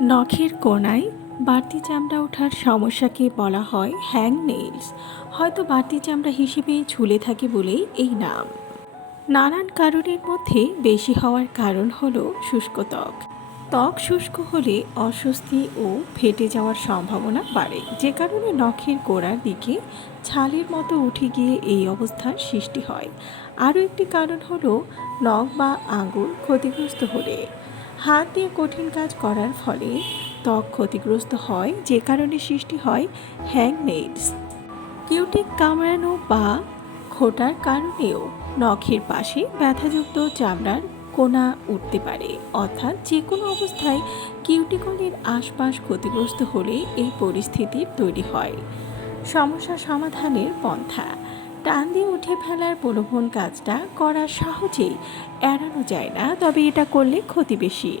নখের কোনায় বাড়তি চামড়া ওঠার সমস্যাকে বলা হয় হ্যাং নেইলস হয়তো বাড়তি চামড়া হিসেবে ঝুলে থাকে বলেই এই নাম। নানান কারণের মধ্যে বেশি হওয়ার কারণ হলো শুষ্ক ত্বক। ত্বক শুষ্ক হলে অস্বস্তি ও ফেটে যাওয়ার সম্ভাবনা বাড়ে। যে কারণে নখের গোড়ার দিকে ছালের মতো উঠে গিয়ে এই অবস্থার সৃষ্টি হয়। আরও একটি কারণ হলো নখ বা আঙুল ক্ষতিগ্রস্ত হলে। হাত দিয়ে কঠিন কাজ করার ফলে ত্বক ক্ষতিগ্রস্ত হয়, যে কারণে সৃষ্টি হয় হ্যাং নেইলস কিউটিক কামড়ানো বা খোটার কারণেও নখের পাশে ব্যথাযুক্ত চামড়ার কোনা উঠতে পারে। অর্থাৎ যে কোনো অবস্থায় কিউটিকলের আশপাশ ক্ষতিগ্রস্ত হলে এই পরিস্থিতির তৈরি হয়। সমস্যা সমাধানের পন্থা। টান দিয়ে উঠে ফেলার প্রলোভন কাজটা করা সহজেই এড়ানো যায় না, তবে এটা করলে ক্ষতি বেশি।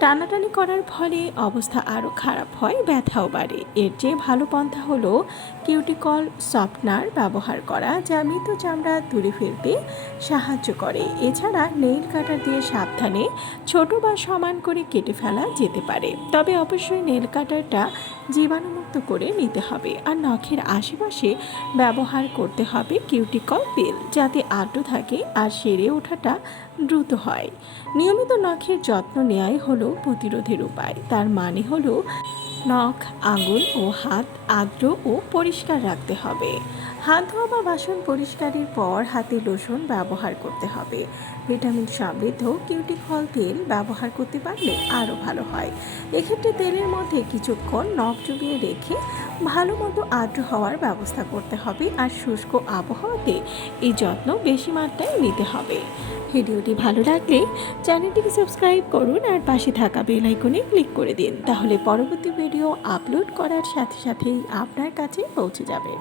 টানাটানি করার ফলে অবস্থা আরও খারাপ হয়, ব্যথাও বাড়ে। এর চেয়ে ভালো পন্থা হলো কিউটিকল সফটনার ব্যবহার করা, যা মৃত চামড়া দূরে ফেলতে সাহায্য করে। এছাড়া নেইল কাটার দিয়ে সাবধানে ছোট বা সমান করে কেটে ফেলা যেতে পারে। তবে অবশ্যই নেইল কাটারটা জীবাণুমুক্ত করে নিতে হবে আর নখের আশেপাশে ব্যবহার করতে হবে কিউটিকল তেল যাতে আর্দ্র থাকে আর সেরে ওঠাটা দ্রুত হয়। নিয়মিত নখের যত্ন নেয়াই হলো প্রতিরোধের উপায়। তার মানে হলো নখ, আঙুল ও হাত আর্দ্র ও পরিষ্কার রাখতে হবে। হাত ধোয়া বা বাসন পরিষ্কারের পর হাতে লোশন ব্যবহার করতে হবে। ভিটামিন সমৃদ্ধ কিউটিকল তেল ব্যবহার করতে পারলে আরও ভালো হয়। এক্ষেত্রে তেলের মধ্যে কিছুক্ষণ নখ চুবিয়ে রেখে ভালো মতো আর্দ্র হওয়ার ব্যবস্থা করতে হবে আর শুষ্ক আবহাওয়াতে এই যত্ন বেশি মাত্রায় নিতে হবে। ভিডিওটি ভালো লাগলে চ্যানেলটিকে সাবস্ক্রাইব করুন আর পাশে থাকা বেল আইকনে ক্লিক করে দিন। তাহলে পরবর্তী ভিডিও আপলোড করার সাথে সাথেই আপনার কাছে পৌঁছে যাবে।